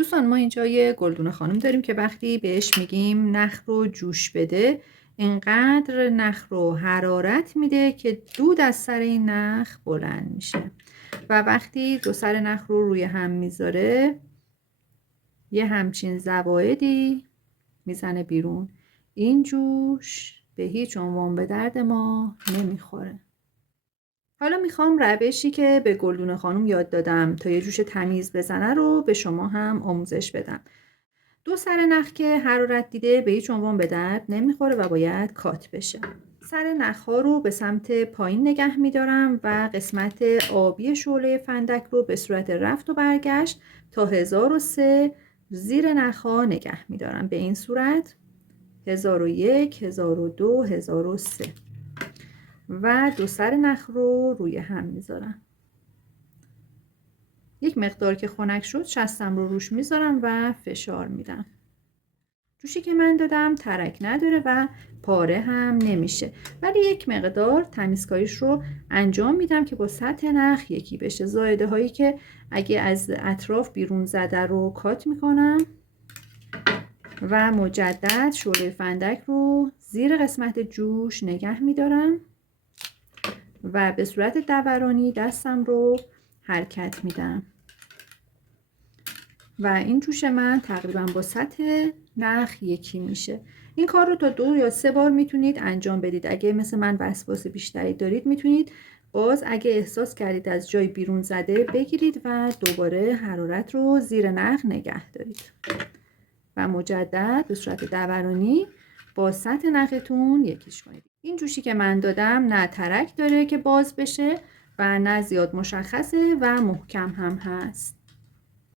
دوستان ما اینجا یه گلدون خانم داریم که وقتی بهش میگیم نخ رو جوش بده اینقدر نخ رو حرارت میده که دود از سر این نخ بلند میشه و وقتی دو سر نخ رو روی هم میذاره یه همچین زوایدی میزنه بیرون. این جوش به هیچ عنوان به درد ما نمیخوره. حالا میخوام روشی که به گلدون خانم یاد دادم تا یه جوش تمیز بزنه رو به شما هم آموزش بدم. دو سر نخ که حرارت دیده به هیچ عنوان به درد نمیخوره و باید کات بشه. سر نخ ها رو به سمت پایین نگه میدارم و قسمت آبی شعله فندک رو به صورت رفت و برگشت تا 1003 زیر نخ ها نگه میدارم. به این صورت 1001 1002 1003 و دو سر نخ رو روی هم میذارم. یک مقدار که خنک شد شستم رو روش میذارم و فشار میدم. جوشی که من دادم ترک نداره و پاره هم نمیشه، ولی یک مقدار تمیزکاریش رو انجام میدم که با سطح نخ یکی بشه. زایده هایی که اگه از اطراف بیرون زده رو کات میکنم و مجدد شعله فندک رو زیر قسمت جوش نگه میدارم و به صورت دورانی دستم رو حرکت میدم و این جوش من تقریبا با سطح نخ یکی میشه. این کار رو تا 2 یا 3 بار میتونید انجام بدید. اگه مثل من وسواس بیشتری دارید میتونید باز اگه احساس کردید از جای بیرون زده بگیرید و دوباره حرارت رو زیر نخ نگه دارید و مجدد به صورت دورانی با سطح نختون یکیش کنید. این جوشی که من دادم نه ترک داره که باز بشه و نه زیاد مشخصه و محکم هم هست.